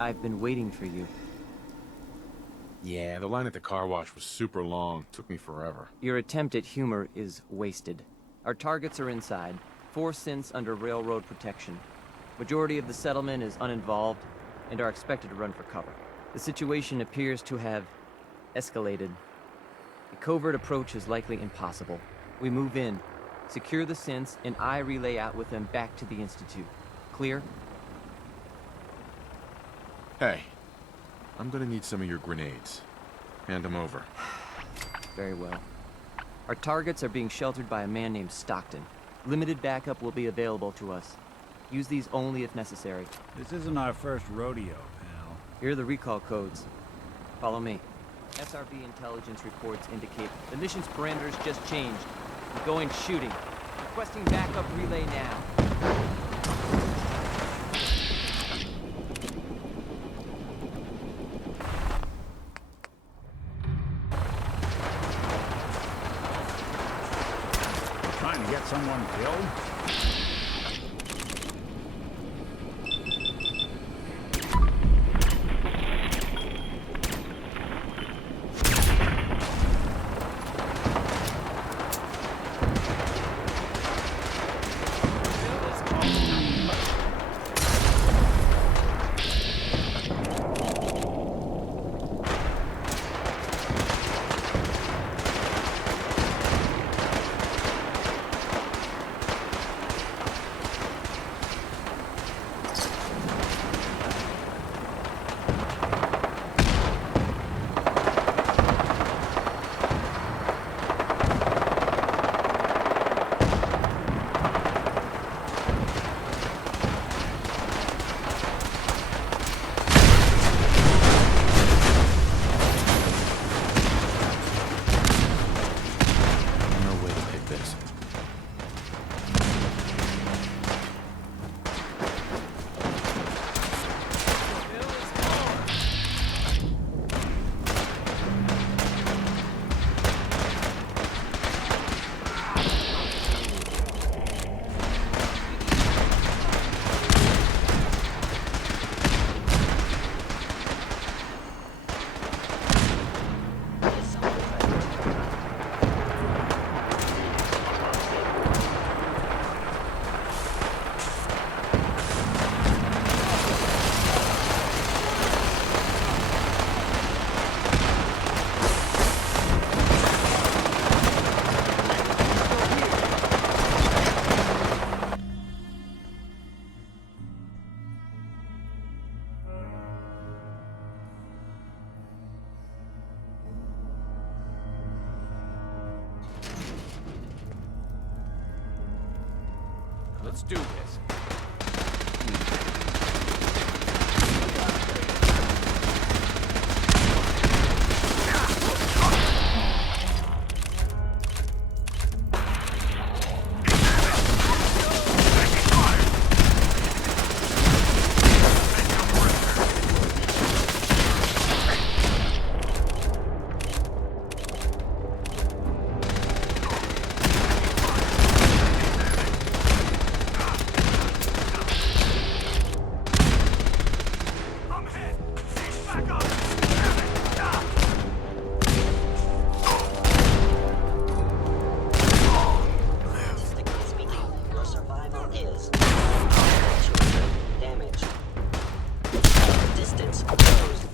I've been waiting for you. Yeah, the line at the car wash was super long. Took me forever. Your attempt at humor is wasted. Our targets are inside. 4 synths under railroad protection. Majority of the settlement is uninvolved and are expected to run for cover. The situation appears to have escalated. A covert approach is likely impossible. We move in, secure the synths, and I relay out with them back to the Institute. Clear? Hey, I'm gonna need some of your grenades. Hand them over. Very well. Our targets are being sheltered by a man named Stockton. Limited backup will be available to us. Use these only if necessary. This isn't our first rodeo, pal. Here are the recall codes. Follow me. SRB intelligence reports indicate the mission's parameters just changed. We're going shooting. Requesting backup relay now. Trying to get someone killed? No way to pick this. Let's do this. Your survival is damage. Distance closed.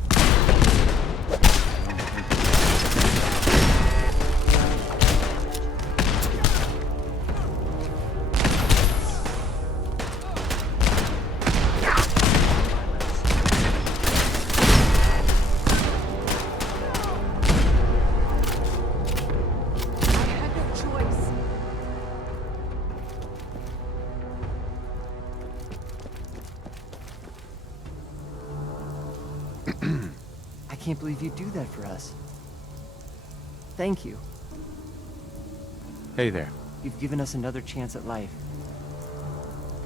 I can't believe you do that for us. Thank you. Hey there. You've given us another chance at life.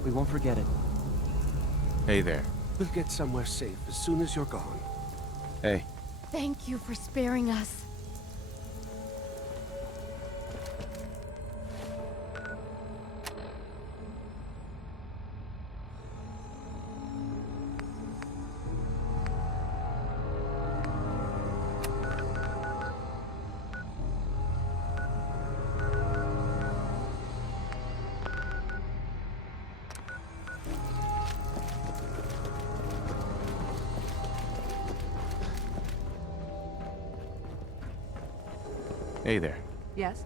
We won't forget it. Hey there. We'll get somewhere safe as soon as you're gone. Hey. Thank you for sparing us. Hey there. Yes?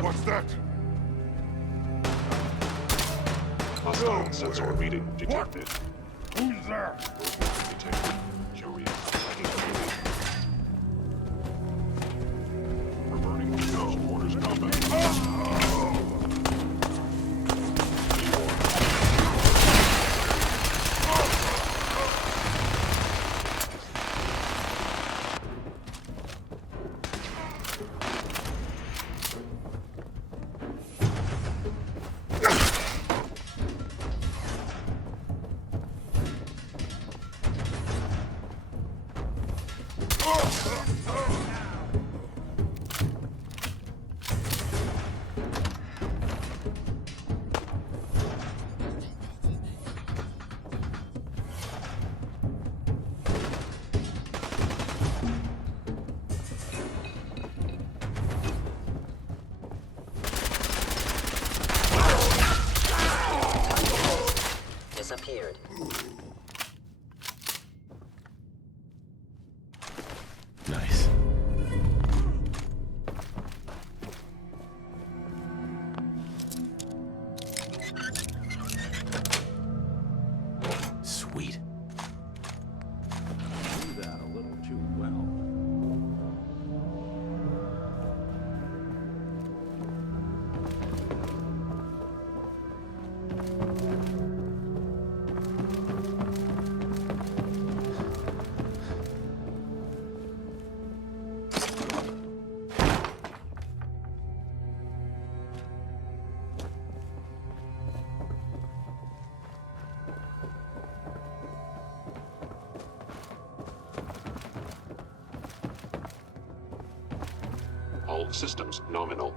What's that? Hostile sensor reading detected. Who's there? Detected. Curious. Reverting to close quarters combat. Disappeared. Nice. All systems nominal.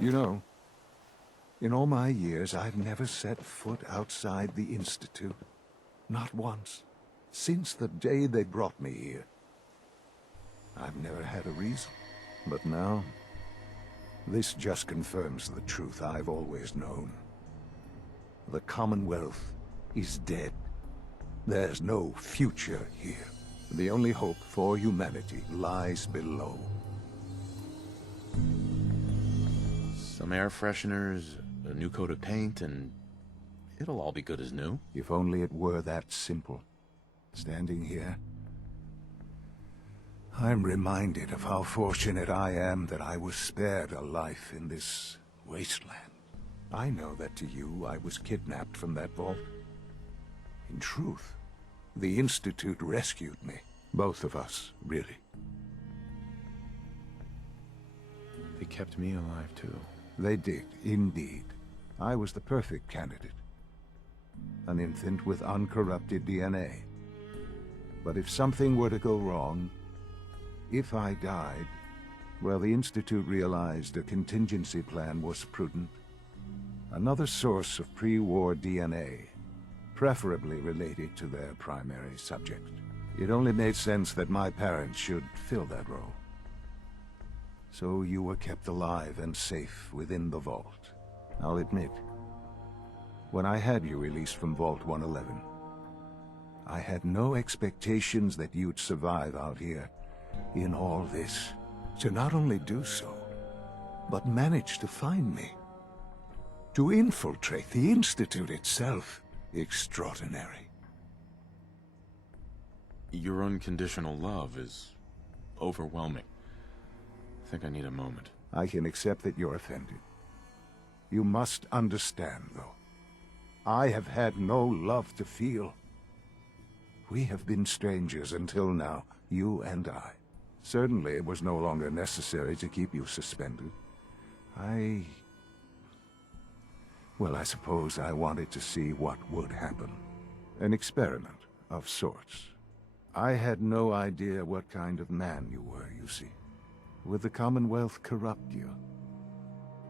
You know, in all my years, I've never set foot outside the Institute. Not once. Since the day they brought me here. I've never had a reason. But now, this just confirms the truth I've always known. The Commonwealth is dead. There's no future here. The only hope for humanity lies below. Some air fresheners, a new coat of paint, and it'll all be good as new. If only it were that simple. Standing here, I'm reminded of how fortunate I am that I was spared a life in this wasteland. I know that to you, I was kidnapped from that vault. In truth, the Institute rescued me. Both of us, really. They kept me alive, too. They did, indeed. I was the perfect candidate. An infant with uncorrupted DNA. But if something were to go wrong, if I died, well, the Institute realized a contingency plan was prudent. Another source of pre-war DNA, preferably related to their primary subject. It only made sense that my parents should fill that role. So you were kept alive and safe within the vault. I'll admit, when I had you released from Vault 111, I had no expectations that you'd survive out here in all this. To not only do so, but manage to find me. To infiltrate the Institute itself. Extraordinary. Your unconditional love is overwhelming. I think I need a moment. I can accept that you're offended. You must understand, though. I have had no love to feel. We have been strangers until now, you and I. Certainly it was no longer necessary to keep you suspended. Well, I suppose I wanted to see what would happen. An experiment of sorts. I had no idea what kind of man you were, you see. Would the Commonwealth corrupt you,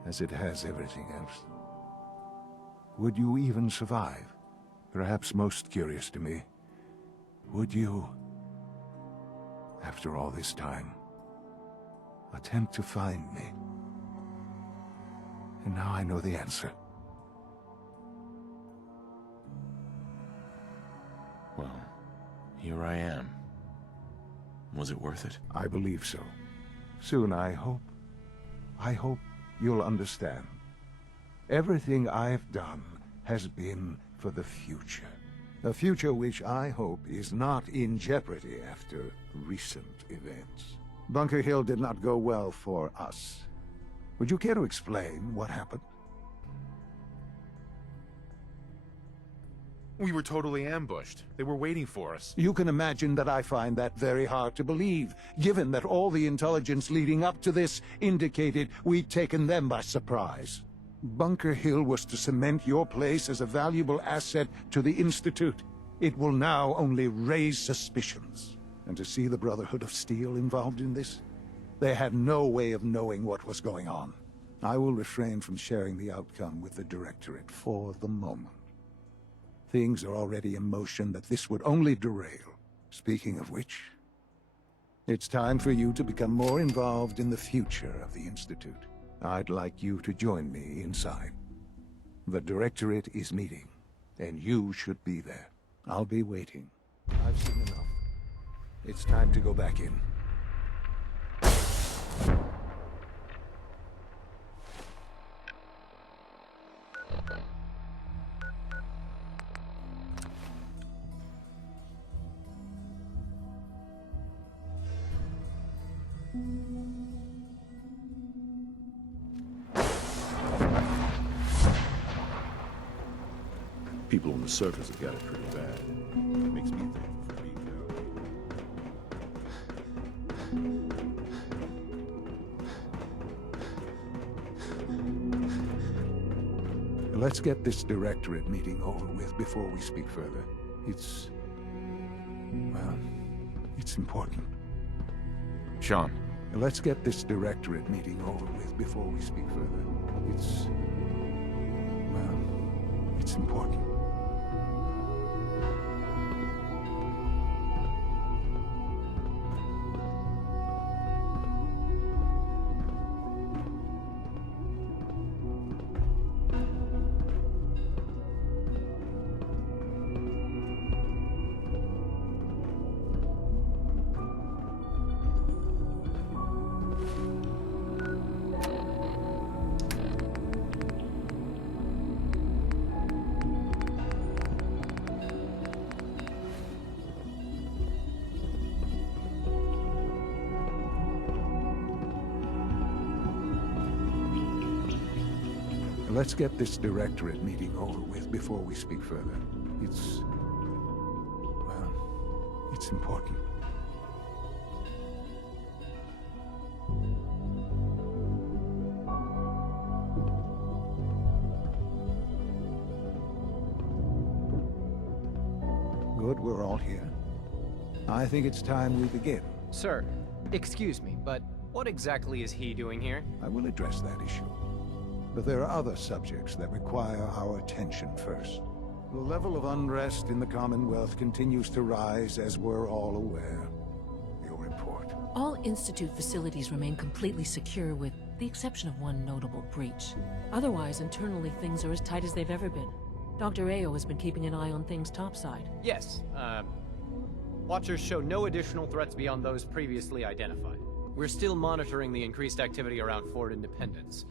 as it has everything else? Would you even survive? Perhaps most curious to me, would you, after all this time, attempt to find me? And now I know the answer. Well, here I am. Was it worth it? I believe so. Soon, I hope. I hope you'll understand. Everything I've done has been for the future. A future which I hope is not in jeopardy after recent events. Bunker Hill did not go well for us. Would you care to explain what happened? We were totally ambushed. They were waiting for us. You can imagine that I find that very hard to believe, given that all the intelligence leading up to this indicated we'd taken them by surprise. Bunker Hill was to cement your place as a valuable asset to the Institute. It will now only raise suspicions. And to see the Brotherhood of Steel involved in this? They had no way of knowing what was going on. I will refrain from sharing the outcome with the Directorate for the moment. Things are already in motion that this would only derail. Speaking of which, it's time for you to become more involved in the future of the Institute. I'd like you to join me inside. The Directorate is meeting, and you should be there. I'll be waiting. I've seen enough. It's time to go back in. People on the surface have got it pretty bad. It makes me thankful for being down. Let's get this Directorate meeting over with before we speak further. It's important. Sean. Let's get this Directorate meeting over with before we speak further. It's important. Let's get this Directorate meeting over with before we speak further. It's important. Good, we're all here. I think it's time we begin. Sir, excuse me, but what exactly is he doing here? I will address that issue. But there are other subjects that require our attention first. The level of unrest in the Commonwealth continues to rise, as we're all aware. Your report. All Institute facilities remain completely secure with the exception of one notable breach. Otherwise, internally things are as tight as they've ever been. Dr. Ayo has been keeping an eye on things topside. Yes, Watchers show no additional threats beyond those previously identified. We're still monitoring the increased activity around Fort Independence,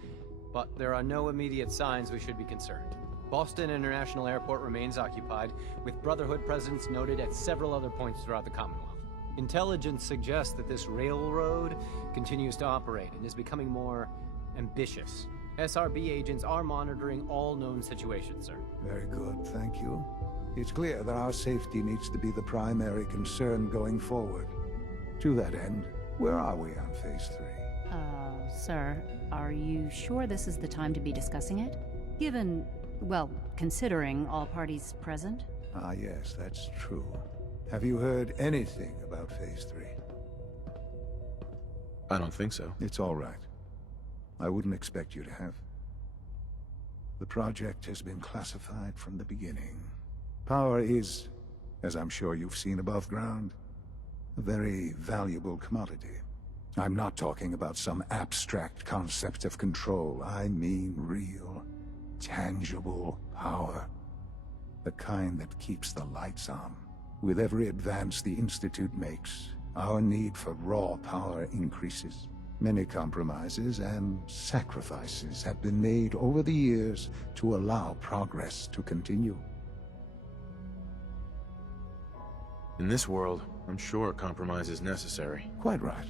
but there are no immediate signs we should be concerned. Boston International Airport remains occupied, with Brotherhood presence noted at several other points throughout the Commonwealth. Intelligence suggests that this railroad continues to operate and is becoming more ambitious. SRB agents are monitoring all known situations, sir. Very good, thank you. It's clear that our safety needs to be the primary concern going forward. To that end, where are we on Phase 3? Sir, are you sure this is the time to be discussing it? Given, well, considering all parties present? Ah, yes, that's true. Have you heard anything about Phase 3? I don't think so. It's all right. I wouldn't expect you to have. The project has been classified from the beginning. Power is, as I'm sure you've seen above ground, a very valuable commodity. I'm not talking about some abstract concept of control. I mean real, tangible power. The kind that keeps the lights on. With every advance the Institute makes, our need for raw power increases. Many compromises and sacrifices have been made over the years to allow progress to continue. In this world, I'm sure compromise is necessary. Quite right.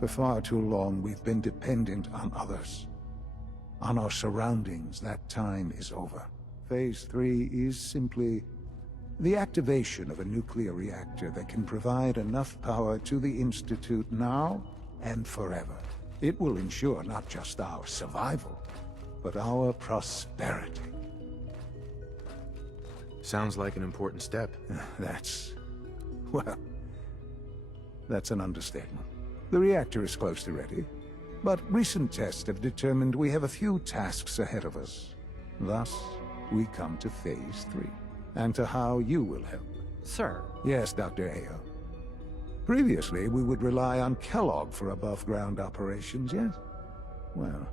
For far too long, we've been dependent on others. On our surroundings. That time is over. Phase 3 is simply the activation of a nuclear reactor that can provide enough power to the Institute now and forever. It will ensure not just our survival, but our prosperity. Sounds like an important step. Well, that's an understatement. The reactor is close to ready, but recent tests have determined we have a few tasks ahead of us. Thus, we come to Phase 3, and to how you will help. Sir. Yes, Dr. Ayo. Previously, we would rely on Kellogg for above-ground operations, yes? Well,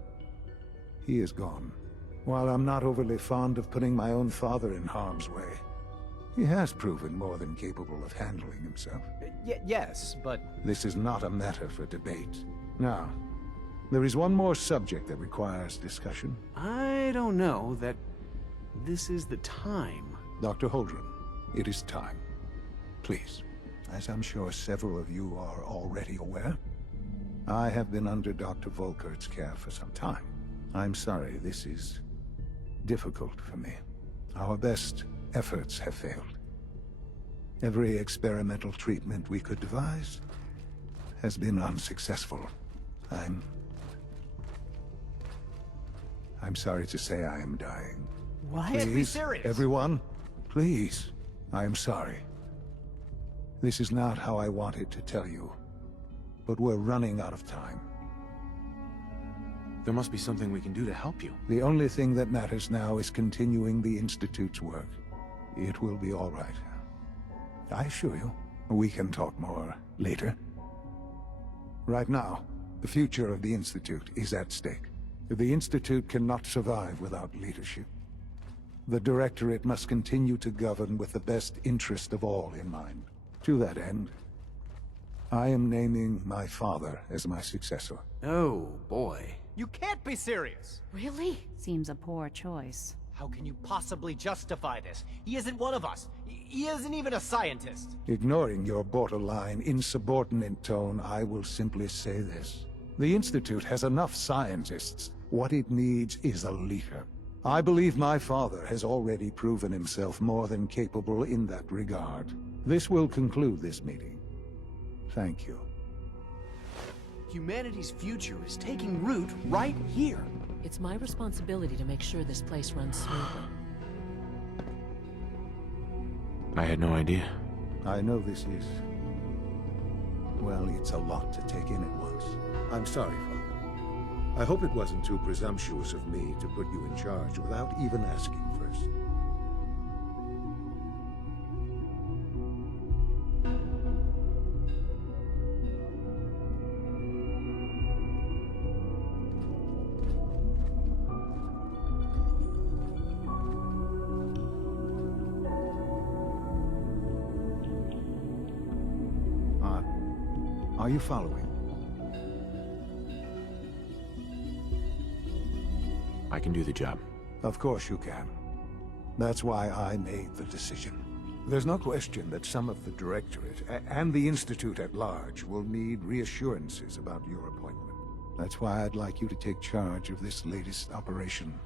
he is gone. While I'm not overly fond of putting my own father in harm's way, he has proven more than capable of handling himself. Yes, but... This is not a matter for debate. Now, there is one more subject that requires discussion. I don't know that this is the time. Dr. Holdren, it is time. Please. As I'm sure several of you are already aware, I have been under Dr. Volkert's care for some time. I'm sorry, this is difficult for me. Our best efforts have failed. Every experimental treatment we could devise has been unsuccessful. I'm sorry to say I am dying. What? Can't be serious. Everyone, please. I am sorry. This is not how I wanted to tell you, but we're running out of time. There must be something we can do to help you. The only thing that matters now is continuing the Institute's work. It will be all right. I assure you, we can talk more later. Right now, the future of the Institute is at stake. The Institute cannot survive without leadership. The Directorate must continue to govern with the best interest of all in mind. To that end, I am naming my father as my successor. Oh, boy. You can't be serious! Really? Seems a poor choice. How can you possibly justify this? He isn't one of us. He isn't even a scientist. Ignoring your borderline, insubordinate tone, I will simply say this. The Institute has enough scientists. What it needs is a leader. I believe my father has already proven himself more than capable in that regard. This will conclude this meeting. Thank you. Humanity's future is taking root right here. It's my responsibility to make sure this place runs smoothly. I had no idea. I know this is... well, it's a lot to take in at once. I'm sorry, Father. I hope it wasn't too presumptuous of me to put you in charge without even asking first. Are you following? I can do the job. Of course you can. That's why I made the decision. There's no question that some of the Directorate and the Institute at large will need reassurances about your appointment. That's why I'd like you to take charge of this latest operation.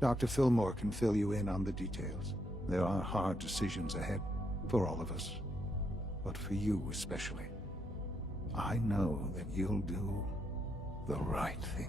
Dr. Fillmore can fill you in on the details. There are hard decisions ahead for all of us, but for you especially. I know that you'll do the right thing.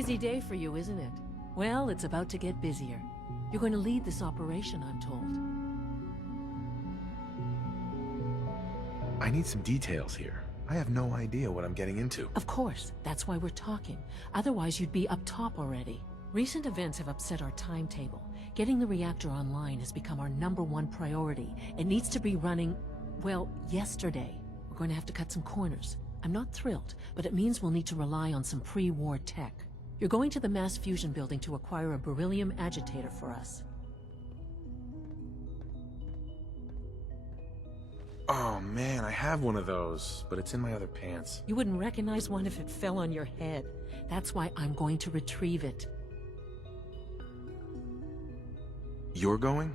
Busy day for you, isn't it? Well, it's about to get busier. You're going to lead this operation, I'm told. I need some details here. I have no idea what I'm getting into. Of course, that's why we're talking. Otherwise, you'd be up top already. Recent events have upset our timetable. Getting the reactor online has become our #1 priority. It needs to be running, well, yesterday. We're going to have to cut some corners. I'm not thrilled, but it means we'll need to rely on some pre-war tech. You're going to the mass fusion building to acquire a beryllium agitator for us. Oh man, I have one of those, but it's in my other pants. You wouldn't recognize one if it fell on your head. That's why I'm going to retrieve it. You're going?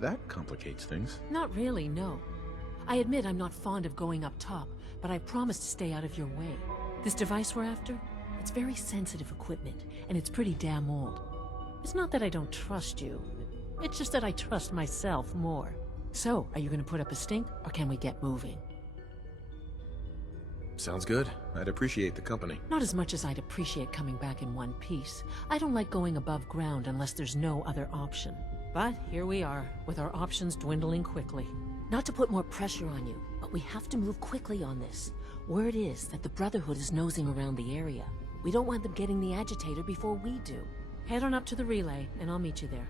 That complicates things. Not really, no. I admit I'm not fond of going up top, but I promise to stay out of your way. This device we're after? It's very sensitive equipment, and it's pretty damn old. It's not that I don't trust you. It's just that I trust myself more. So, are you going to put up a stink, or can we get moving? Sounds good. I'd appreciate the company. Not as much as I'd appreciate coming back in one piece. I don't like going above ground unless there's no other option. But here we are, with our options dwindling quickly. Not to put more pressure on you, but we have to move quickly on this. Word is that the Brotherhood is nosing around the area. We don't want them getting the agitator before we do. Head on up to the relay, and I'll meet you there.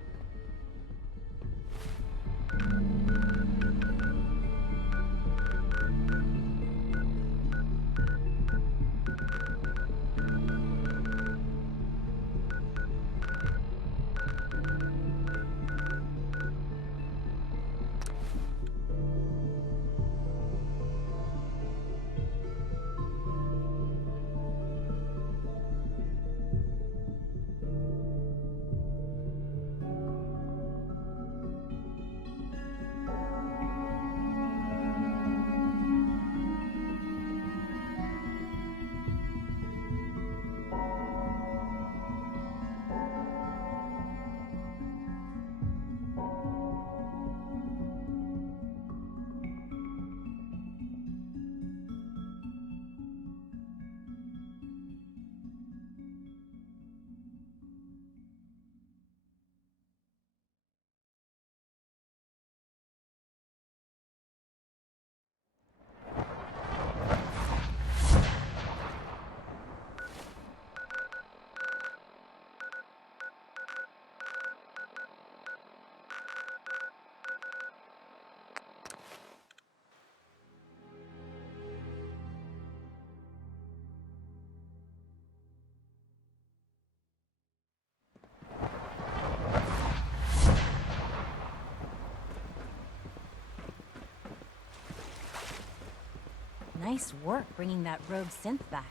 Nice work bringing that rogue synth back.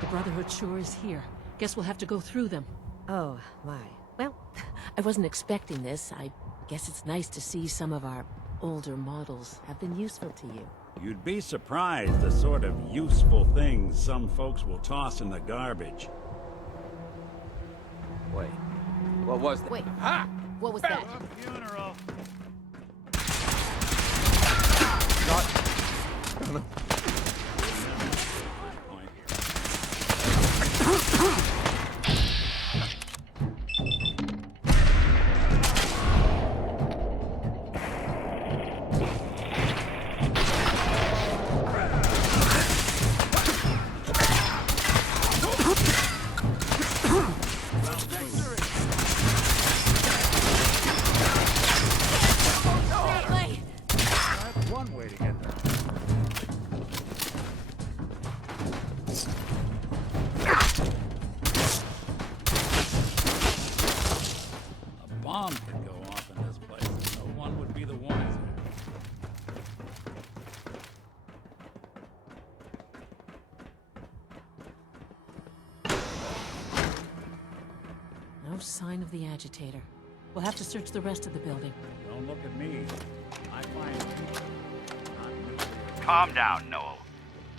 The Brotherhood sure is here. Guess we'll have to go through them. Oh, my. Well, I wasn't expecting this. I guess it's nice to see some of our older models have been useful to you. You'd be surprised the sort of useful things some folks will toss in the garbage. Wait, what was that? Wait, Ha! what was that? Funeral. That's one way to get there. A bomb could go off in this place, and no one would be the wiser. No sign of the agitator. We'll have to search the rest of the building. Don't look at me. I find people not nuclear. Calm down, Noel.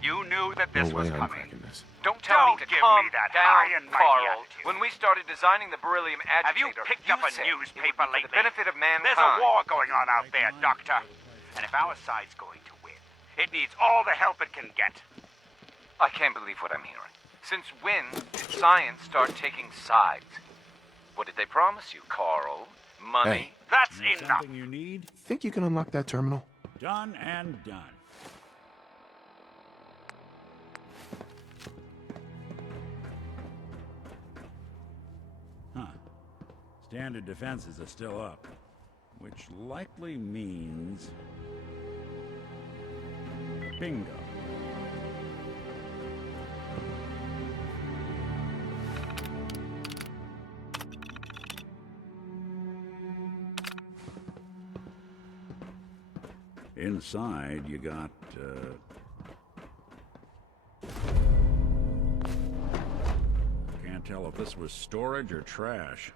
You knew that this No way was I'm coming. cracking this. Don't tell me to give calm me that down, high and mighty Carl. attitude. When we started designing the beryllium agitator, Have you picked up a said it would newspaper be for lately? the benefit of mankind. There's a war going on out there, Doctor. And if our side's going to win, it needs all the help it can get. I can't believe what I'm hearing. Since when did science start taking sides? What did they promise you, Carl? Money? Hey. That's There's enough. something you need? Think you can unlock that terminal? Done and done. Huh. Standard defenses are still up, which likely means... bingo. Inside, you got, can't tell if this was storage or trash.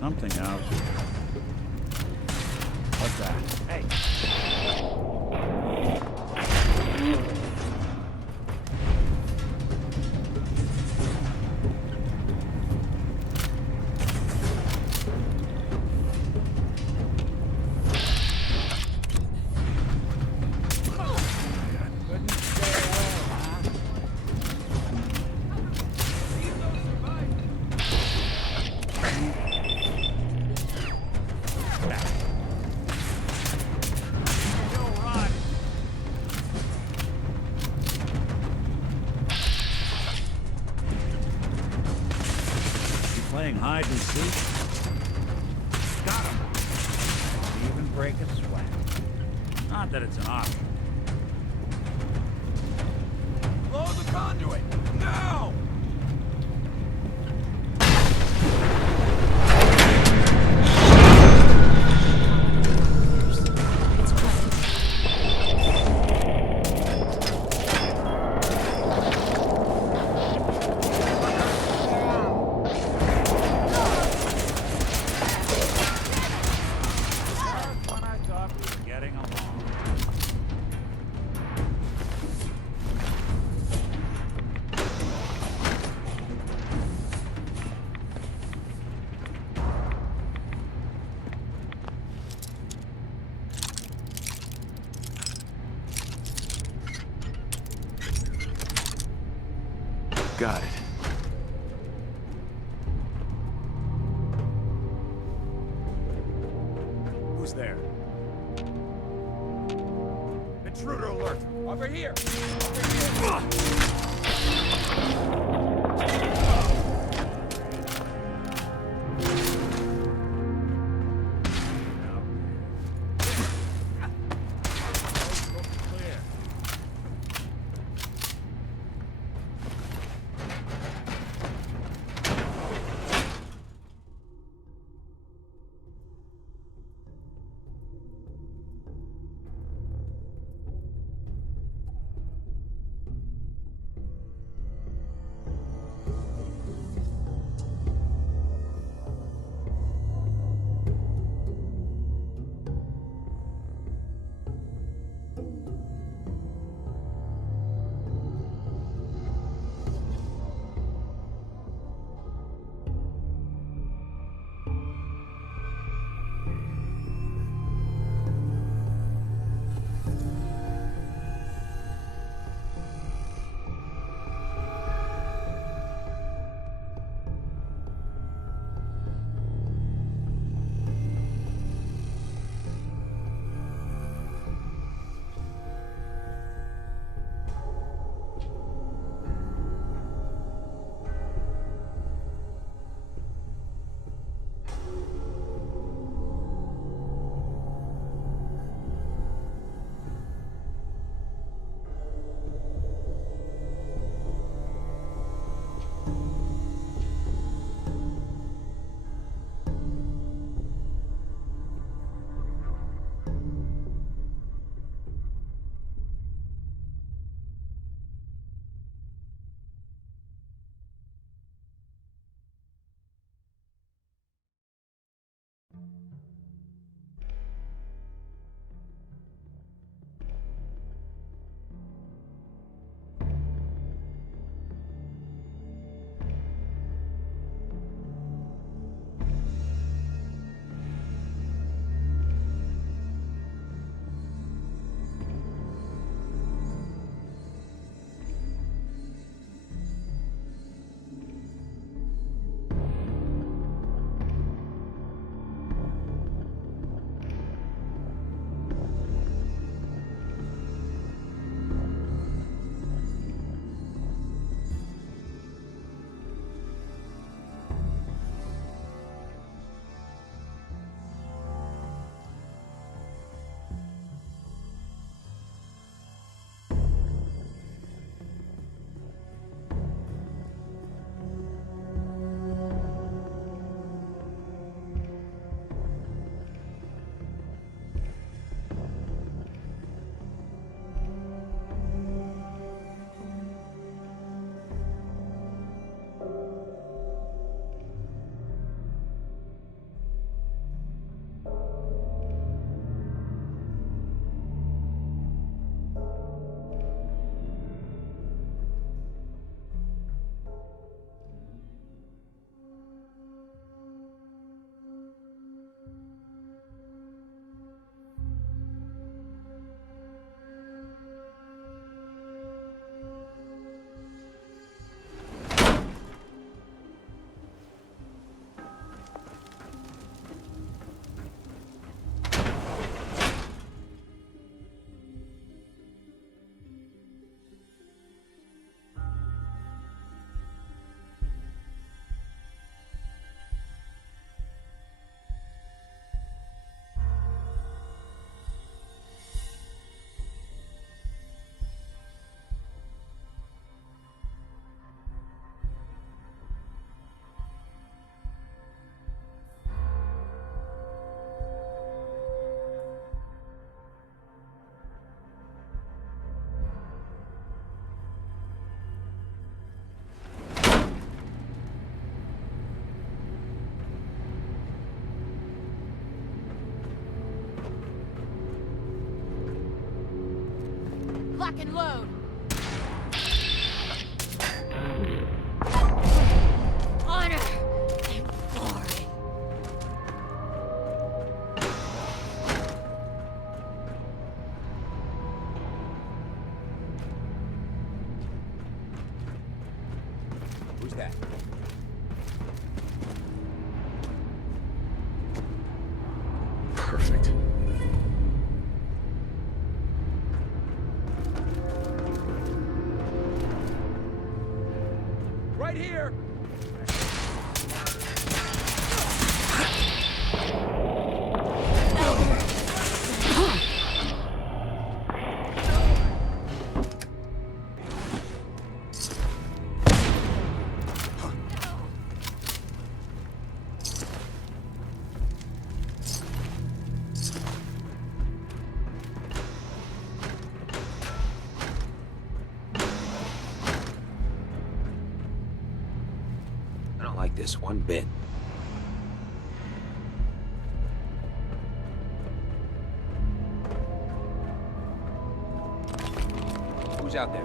something out. What's that? Hey. Playing hide and seek? Got him. Don't even break a sweat. Not that it's an option. Blow the conduit! Now! When I thought we were getting along. Got it. Who's there? Intruder alert! Over here! Clear. lock and load. Honor and glory. Who's that? Perfect. Right here! I don't like this one bit. Who's out there?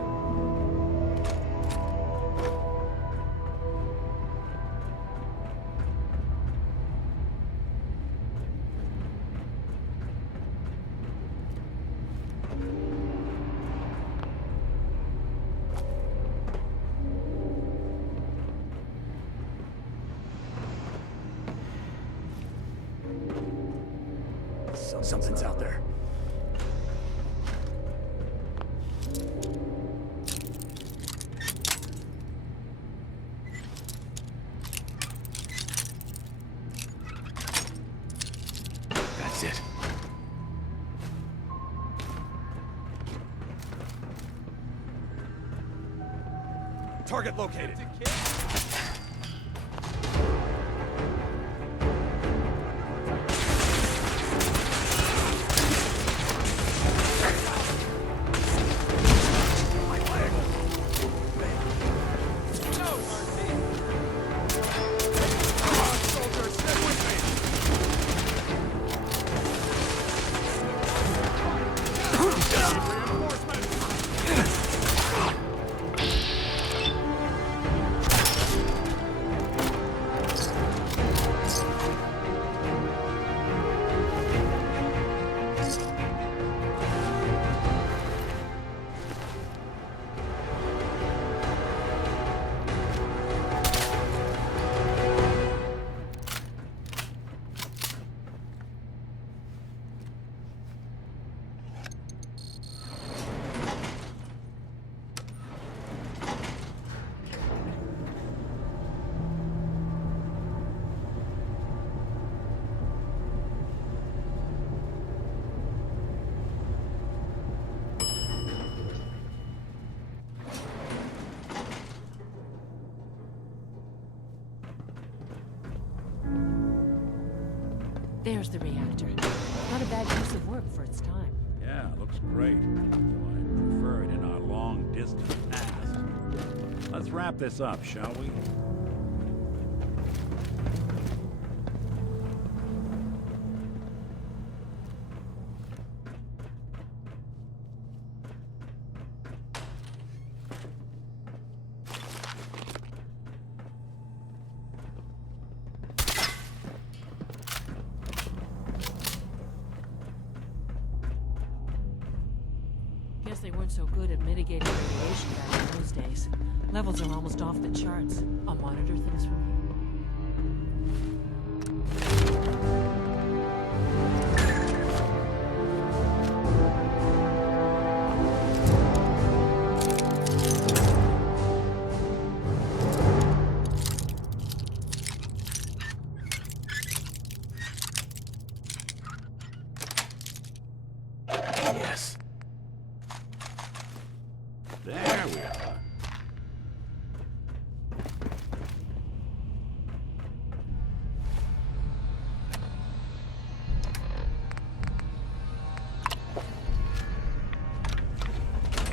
Something's out there. That's it. Target located. There's the reactor. Not a bad piece of work for its time. Yeah, looks great. Though I prefer it in our long-distance past. Let's wrap this up, shall we? Guess they weren't so good at mitigating radiation back in those days. Levels are almost off the charts. I'll monitor things from here. Yes. There we are.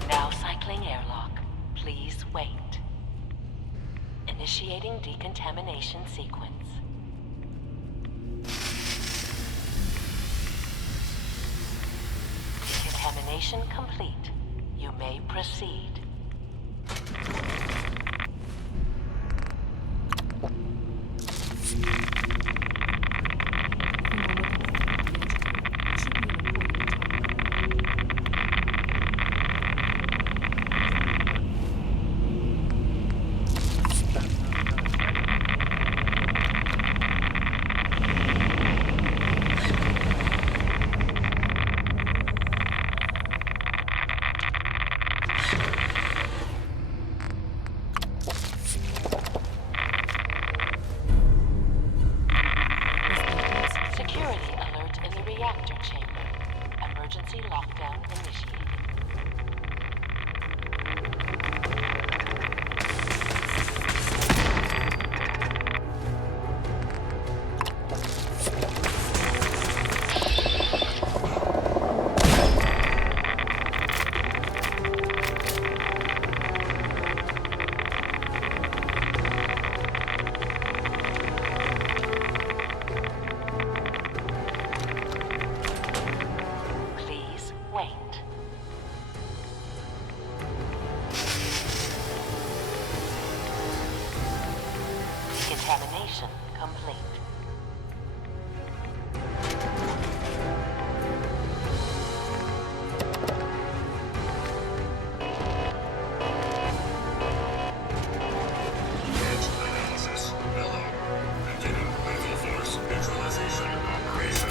Now cycling airlock. Please wait. Initiating decontamination sequence. Decontamination complete. You You may proceed. Security alert in the reactor chamber. Emergency lockdown initiated. Please wait. Decontamination complete. Edge analysis. Hello. Beginning lethal force neutralization operation.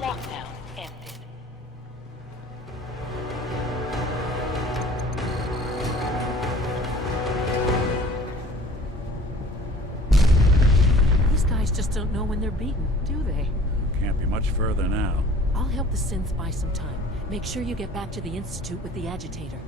Lockdown ended. These guys just don't know when they're beaten, do they? Can't be much further now. I'll help the synths buy some time. Make sure you get back to the Institute with the agitator.